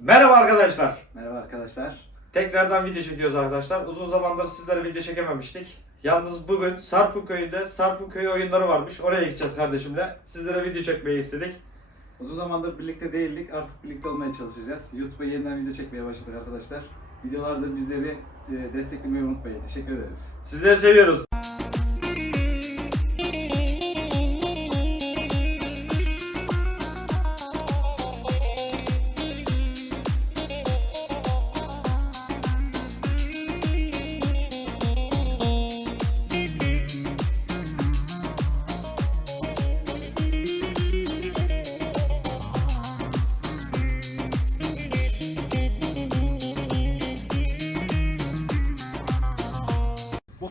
Merhaba arkadaşlar. Merhaba arkadaşlar. Tekrardan video çekiyoruz arkadaşlar. Uzun zamandır sizlere video çekememiştik. Yalnız bugün Sarpın köyünde Sarpın köyü oyunları varmış. Oraya gideceğiz kardeşimle. Sizlere video çekmeyi istedik. Uzun zamandır birlikte değildik. Artık birlikte olmaya çalışacağız. YouTube'a yeniden video çekmeye başladık arkadaşlar. Videolarda bizleri e, desteklemeyi unutmayın. Teşekkür ederiz. Sizleri seviyoruz.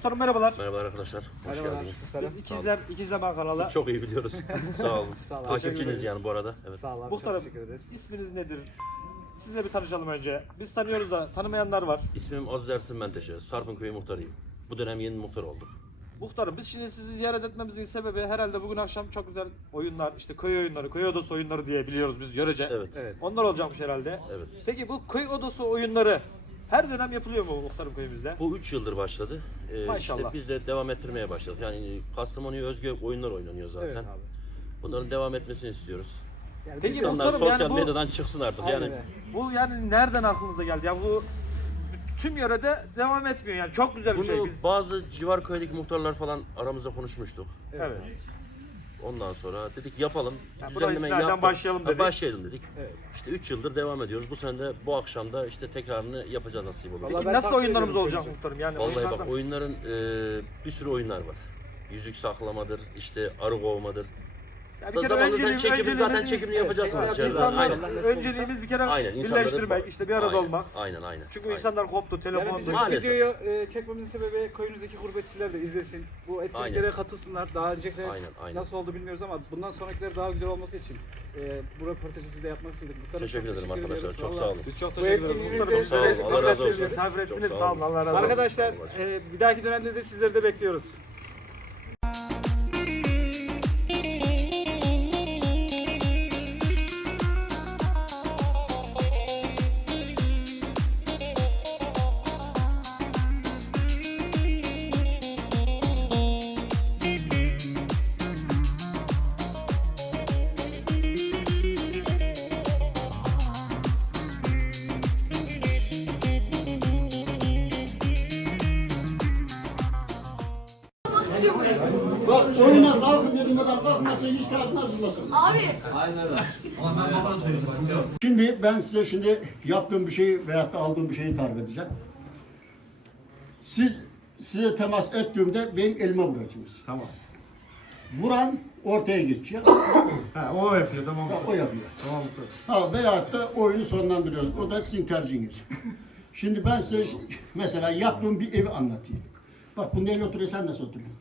Muhtarım merhabalar. Merhaba arkadaşlar. Hoş geldiniz. Biz ikizler, ikizleme kanalı. Çok iyi biliyoruz. Sağ olun. Sağ olun. Takipçiniz yani bu arada. Evet. Sağ olun. Muhtarım isminiz nedir? Sizle bir tanışalım önce. Biz tanıyoruz da tanımayanlar var. İsmim Aziz Ersin Menteşe. Sarpın Köyü muhtarıyım. Bu dönem yeni muhtar olduk. Muhtarım biz şimdi sizi ziyaret etmemizin sebebi herhalde bugün akşam çok güzel oyunlar, işte köy oyunları, köy odası oyunları diye biliyoruz biz yörece. Evet. Onlar olacakmış herhalde. Evet. Peki bu köy odası oyunları her dönem yapılıyor mu muhtarım köyümüzde? Bu 3 yıldır başladı. Ee, Maşallah. işte biz de devam ettirmeye başladık. Yani Kastamonu'ya özgü oyunlar oynanıyor zaten. Evet abi. Bunların devam etmesini istiyoruz. Peki İnsanlar muhtarım sosyal yani bu, medyadan çıksın artık. Yani bu yani nereden aklınıza geldi? Ya bu tüm yörede devam etmiyor yani çok güzel bir bunu şey biz. bazı civar köydeki muhtarlar falan aramızda konuşmuştuk. Evet. Ondan sonra dedik yapalım. Yani istinaden yaptık. başlayalım Ha, dedik. Başlayalım dedik. Evet. İşte 3 yıldır devam ediyoruz. Bu sene de bu akşam da işte tekrarını yapacağız nasip olur. Peki nasıl oyunlarımız olacak muhtarım? Yani Vallahi oyunlardan- bak oyunların e, bir sürü oyunlar var. Yüzük saklamadır, işte arı kovmadır. Ya O zaman zaten çekimi- zaten önceliğimiz- çekimini yapacağız Evet, içeride. insanlar- Aynen. önceliğimiz bir kere Aynen. insanların- birleştirmek, işte bir arada aynen, olmak. Aynen aynen. Çünkü aynen. insanlar koptu, telefon. Yani bizim Maalesef. videoyu e, çekmemizin sebebi köyünüzdeki gurbetçiler de izlesin. Bu etkinliklere Aynen. katılsınlar. Daha öncekiler Aynen, aynen. nasıl oldu bilmiyoruz ama bundan sonrakiler daha güzel olması için e, bu röportajı size yapmak istedik. Bu tarafa Teşekkür çok ederim arkadaşlar. ediyoruz. Çok Vallahi. sağ olun. Biz çok Bu teşekkür ederiz. etkinliğimizi Muhtarım, Çok sağ olun. birleşik Allah razı olsun. ederiz. Ettiniz. Çok Sağ olun. Allah razı olsun. Arkadaşlar e, bir dahaki dönemde de sizleri de bekliyoruz. Bak oyuna kalkın dedim adam kalkmazsa kağıdını hazırlasın. Abi Şimdi ben size şimdi yaptığım bir şeyi veyahut da aldığım bir şeyi tarif edeceğim. Siz size temas ettiğimde benim elime vuracaksınız. Tamam. Vuran ortaya geçecek. Ha, o yapıyor tamam. o yapıyor. Tamam. Ha veyahut da oyunu sonlandırıyoruz. O da sizin tercihiniz. Şimdi ben size mesela yaptığım bir evi anlatayım. Bak bu neyle oturuyor sen nasıl oturuyorsun?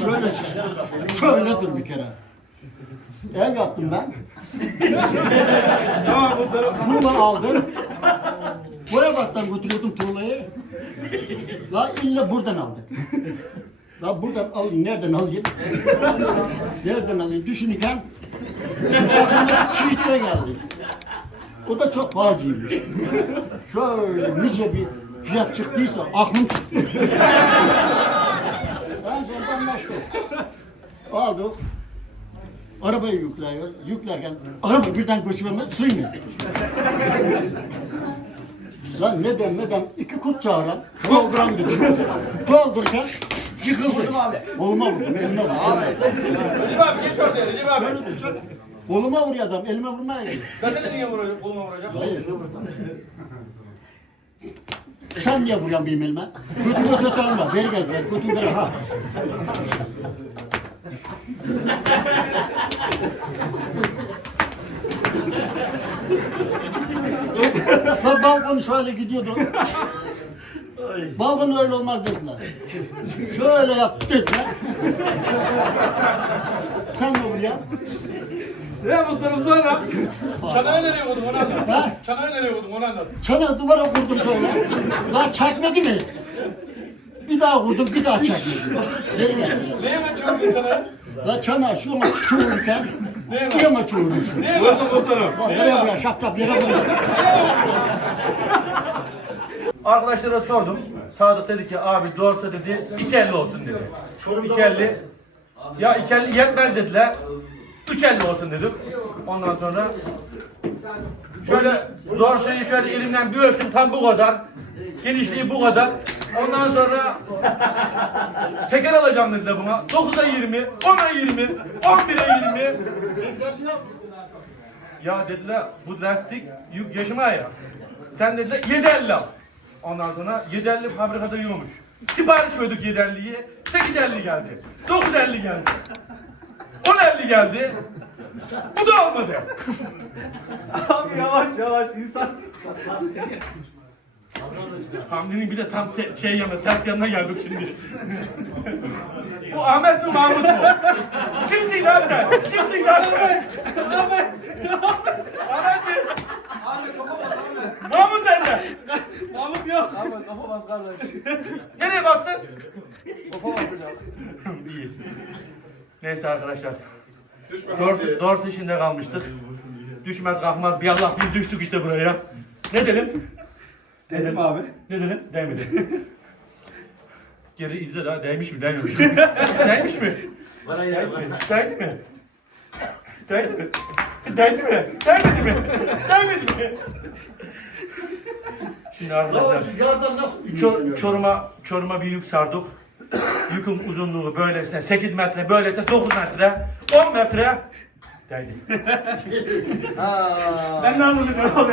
Şöyle, şöyle dur bir kere. Ev yaptım ben. Tuğla aldım. Boyabat'tan götürüyordum tuğlayı. La illa buradan aldım. La buradan alayım, nereden alayım? Nereden alayım düşünürken aklıma çiğitle geldi. O da çok pahalıymış. Şöyle nice bir fiyat çıktıysa aklım çıktı. Ben sonra anlaştık. Aldı. Arabayı yüklüyor. Yüklerken araba birden göçmeme sığmıyor. Lan neden neden iki kut çağıran dolduran dedim. Doldururken yıkıldı. Koluma vurdum, elime vurdum. Recep abi geç ortaya Recep abi. Şöyle de çok. Koluma vuruyor adam, elime vurmaya gidiyor. Zaten niye vuracak? Koluma vuracak. Hayır. Sen niye vuruyorsun benim elime? Götümü tut alma. Ver gel, ver. Götümü ver. Ha. Lan balkon şöyle gidiyordu. Balkon öyle olmaz dediler. Şöyle yap dediler. Sen ne vuruyorsun? Ne muhtarım sonra? Çanağı nereye koydun onu anlat. Ha? Çanağı nereye koydun onu anlat. Çana duvara vurdum şöyle. Lan çekmedi mi? Bir daha vurdum, bir daha. Geri geldi. Neye kaçırdın çanağı? La çana şu maç çoğurken Ne var? Niye maçı uğruyorsun? Ne var muhtarım? Bak yere buraya şap şap yere buraya. Arkadaşlara sordum. Sadık dedi ki abi doğrusu dedi 250 olsun dedi. 250. Ya 250 yetmez dediler. 350 olsun dedim. Ondan sonra şöyle dorşayı şöyle elimden bir ölçtüm tam bu kadar. Genişliği bu kadar. Ondan sonra teker alacağım dediler buna. 9'a 20, 10'a 20, 11'e 20. Ya dediler bu lastik yük yaşıma ya. Sen dediler 750 al. Ondan sonra 750 fabrikada yiyormuş. Sipariş verdik 750'yi. 850 geldi. 950 geldi. 1050 geldi. Bu da olmadı. Abi yavaş yavaş insan. Hamdi'nin bir de tam te- şey yanına, ters yanına geldik şimdi. Bu Ahmet mi Mahmut mu? Kimsin lan sen? Kimsin lan sen? Ahmet. Ahmet mi? Mahmut nerede? Mahmut yok. Nereye baksın? İyi. Neyse arkadaşlar. Dors, dors işinde kalmıştık. Düşmez kalkmaz bir Allah bir düştük işte buraya. Ne dedim? Dedim abi. Ne dedim? Değmedi. Geri izle daha değmiş mi değmemiş mi? değmiş mi? Bana Değdi yere mi? bak. Değdi mi? Değdi mi? Değdi mi? Değmedi mi? Değmedi mi? Şimdi arkadaşlar Yardan nasıl Çor, çoruma, çoruma bir yük sardık. Yükün uzunluğu böylesine 8 metre, böylesine 9 metre, 10 metre. Değdi. Ben ne anlatacağım abi?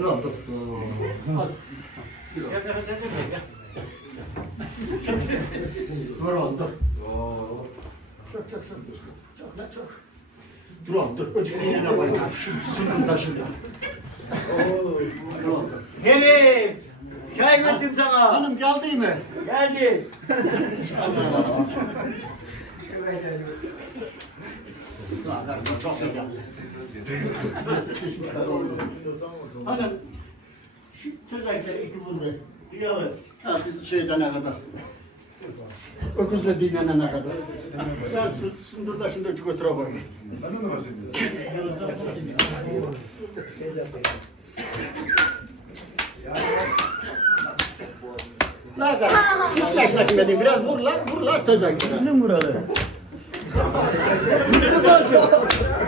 Ne oldu? Dur oldu. Çok çok çok. Çok ne çok. Dur oldu. Öceki yerine bak. Sınırın taşında. Ne oldu? Elif, çay getirdim sana. Hanım geldi mi? Geldi. Lan, lan, Çok iyi geldi. Hanım şu tezekleri iki vur be. Yalan. Ha biz şeyden ne kadar. Öküzle dinlenene kadar. Sen su, sındırda şimdi çık otura bak. La da, hiç yaklaşmadın. Biraz vur lan, vur lan tezekleri. Kim buralı?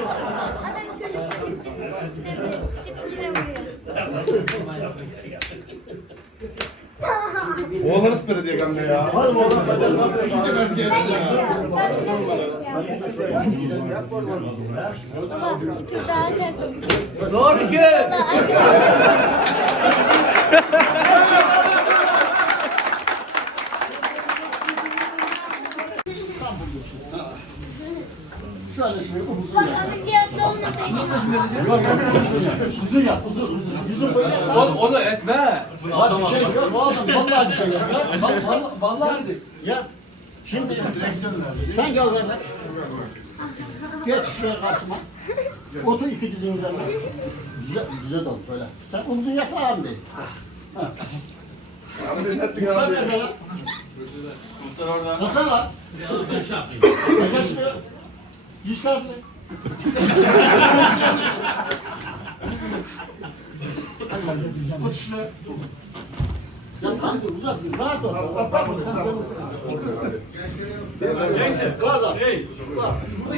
Oğlanı sıfır diye gamze ya. Doğru şey. Şöyle şöyle uzun yap. Uzun yap, uzun. Yüzün böyle. Onu, onu etme. Var bir şey yok oğlum, vallahi bir şey yok. Ya, Vallahi, vallahi. ya. Şimdi sen gel böyle. Geç şuraya karşıma. Otur iki dizin üzerine. Bize, bize de söyle. Sen omzun yatağım de. Ha. Bak nerede lan? Nasıl lan? Gel şuraya. Yüz kağıtlı. Otur şuraya. Ya tamam dur uzatma. Rahat ol. Bak sen benim Gaza. Bak.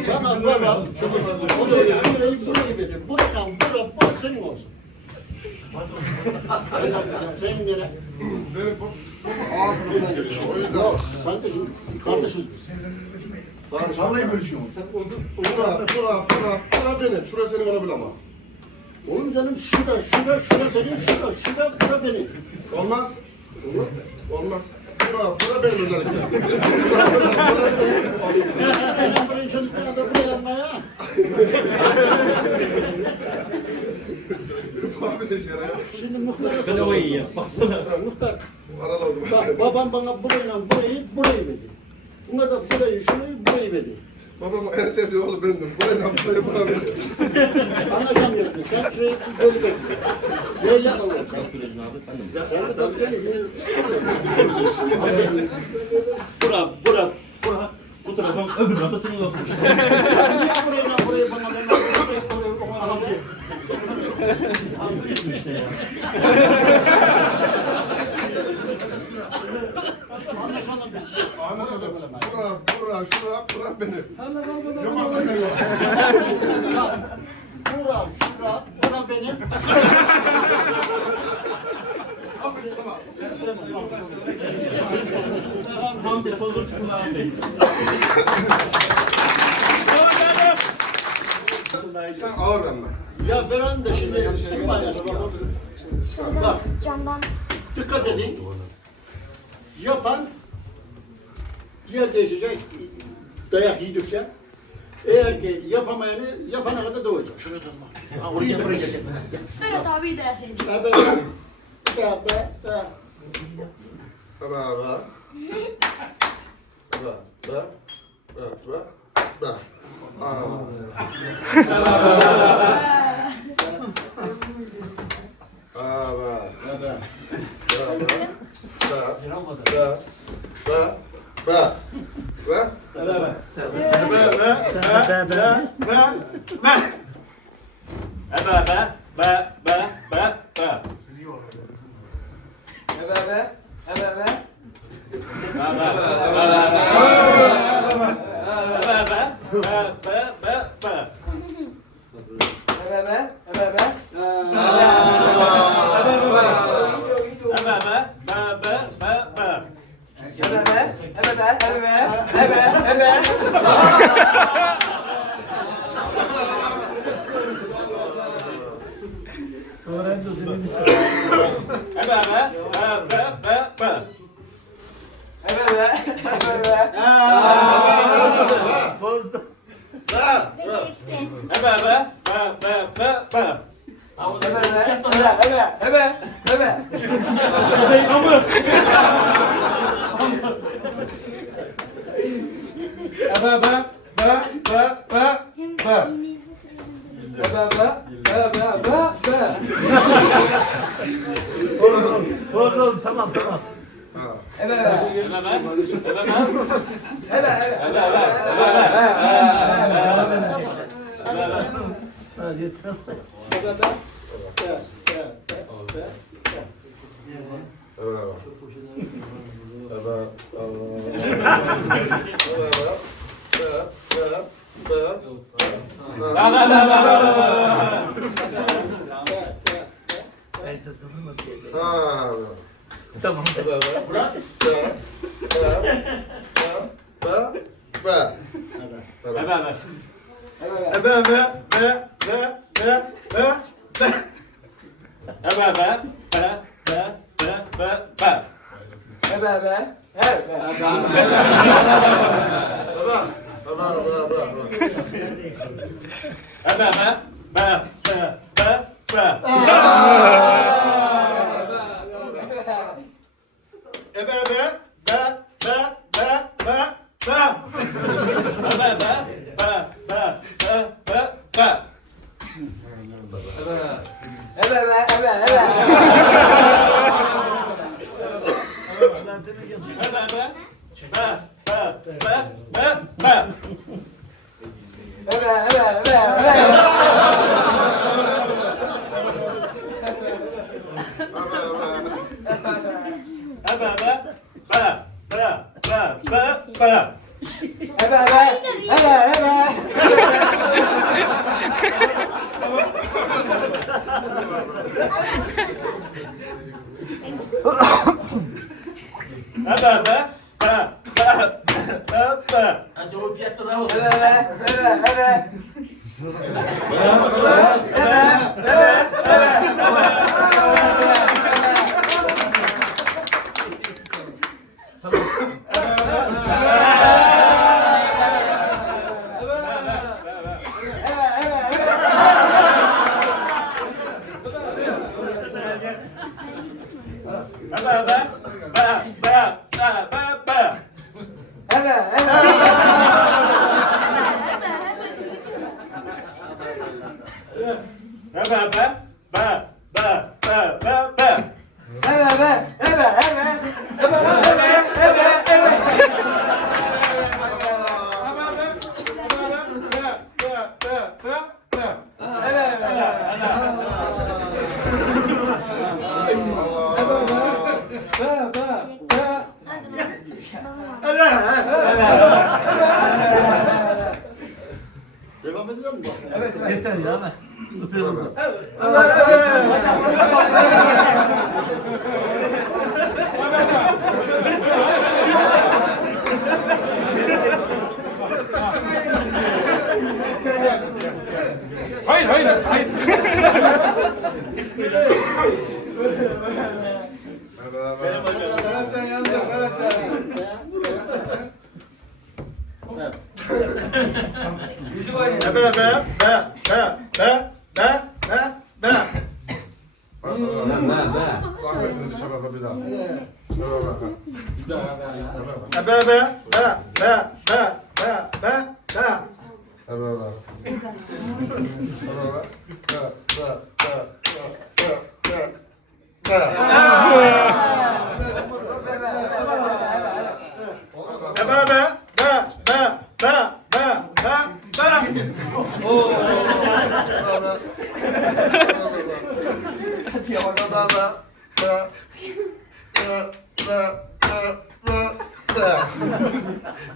Bana baba. Burayı burayı dedi. Buradan bura bak senin olsun. Senin nere? Yok. Kardeşim, kardeşiz biz. Tarlayı bölüşüyoruz. Bura, bura, bura, bura benim. Şurası senin olabilir ama. Oğlum canım şurada, şurada, şurada senin, şurada, şurada, bura benim. Olmaz. Olur. Olmaz. Bura, bura benim özellikle. Bura, bura, bura senin. Senin burayı sen istene de buraya. Abi de şere. Şimdi muhtara Ben o iyi baksana. Muhtar, Arada o zaman. bak babam bana burayla burayı, burayı verdi. Buna da burayı, şurayı. Babam en sevdiği oğlu bendim. Ne? Buna bir şey. Anlaşamıyorsun. Sen şurayı böyle bekle. Böyle alalım sen. Sen de tabii canım. Bura, bura, bura. Bu tarafın öbür tarafı senin olsun. Niye burayla burayı bana vermedin? Burayı, burayı, bana verdin? Anlıyorsun işte ya. Anlaşalım biz. Anlaşıldı. Bura, bura, şura, bura benim. Yok abi sen yok. Bura, şura, bura benim. Tam depozun çıkınlar abi. Sen ağır ama. Ya veren de şimdi kim paylaşıyor? Bak, Camdan dikkat edin. Yapan yer değişecek, dayak yedikçe. Eğer ki yapamayanı yapana kadar doğacak. Şurada Ha, oraya buraya gel. Ferhat abi de yapayım. Be be be be be. Baba, baba. Baba, baba. Baba, baba. Aa. Baba. Be be. Ebe be be be be be. Ebe be be be be be. Ebe be be be be be. Ebe be be be be be. Beceriksiz. Ebe be be be be be. Hem yeni Olsun olsun tamam tamam. Ebe be ebe be. Hadi tamam. Be be be be be be be. Be be be be be. be be be be. Ebe ebe be be be be be. Ebe ebe be be be be be. Ebe ebe ebe ebe. Ebe ebe be be be be be. Hadi abi. Be be be be be be be be be.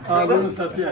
Ağzını satıyor.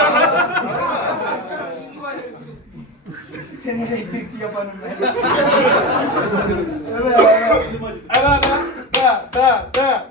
생일에 찍어보는 거야. 봐봐, 봐봐, 봐봐, 봐봐.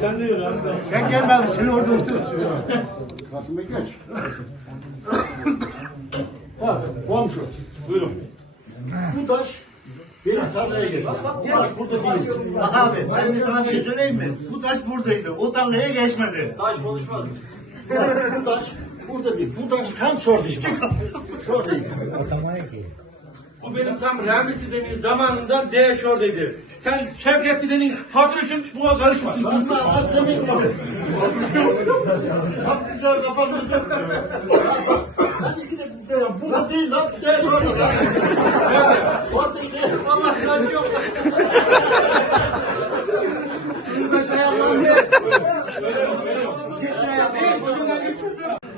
Sen de Sen gelme abi, sen orada otur. Kasım'a geç. ha, komşu. Buyurun. Bu taş Biraz tarlaya geç. Bu taş burada değil. Bak abi ben de sana bir şey söyleyeyim mi? Bu taş buradaydı. O tarlaya geçmedi. Taş konuşmaz. Bu taş burada değil. Bu taş tam şuradaydı. Şuradaydı. Bu benim tam Ramisi dedenin zamanında D şoradaydı. Sen Şevket dedenin hatırı için buna karışma. Sap güzel kapatıldı. Sen iki de burada değil lan. Gel şurada. Orada değil. Valla sırası yok.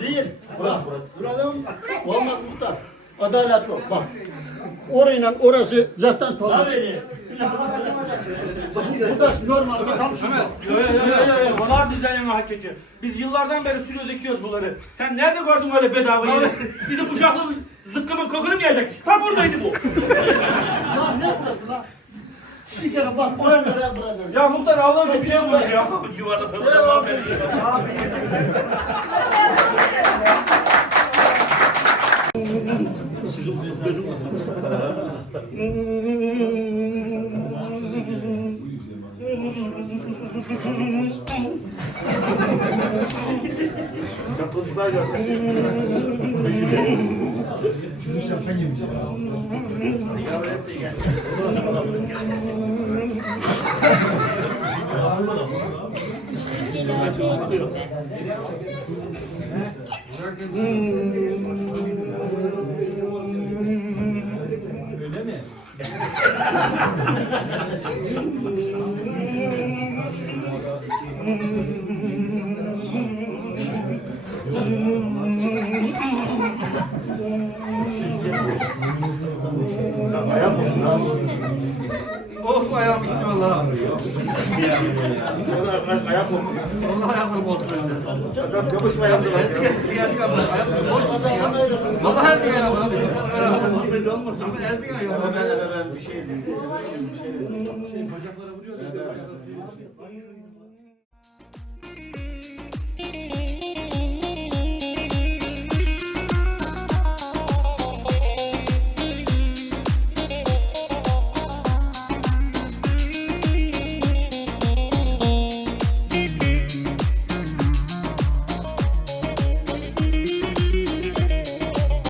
Değil. Bak. Burada olmaz muhtar. Adalet yok. Bak. Orayla orası zaten tamam. Bu da normalde tam şurada. Vallahi bizden yana hak ediyor. Biz yıllardan beri sürüyoruz ekiyoruz bunları. Sen nerede gördün öyle bedava yeri? Bizi bıçaklı zıkkımın kokunu mu yiyecek? Tam buradaydı bu. Lan ne burası lan? Bir kere bak oraya nereye nereye. Ya muhtar Allah'ın bir şey olmuş ya gözüm gözüm. Sapıklar yaklaşık. Şunu şafen yemeyeceğim. Yavrum Mm-hmm. Yuvarlak Devam. Çapulcuklar gelmiş. Of ayağım gitti valla. Ayak oldu. Vallahi ayaklarım oldu. Adam yapışma yaptı. Ezdik ezdik abla. Ayaklarım boş tutsun ya. Vallahi ezdik ayağım abi. Gibi olmasın. Ama ezdik ayağım. Oha yazık. Şey bacaklara vuruyor da.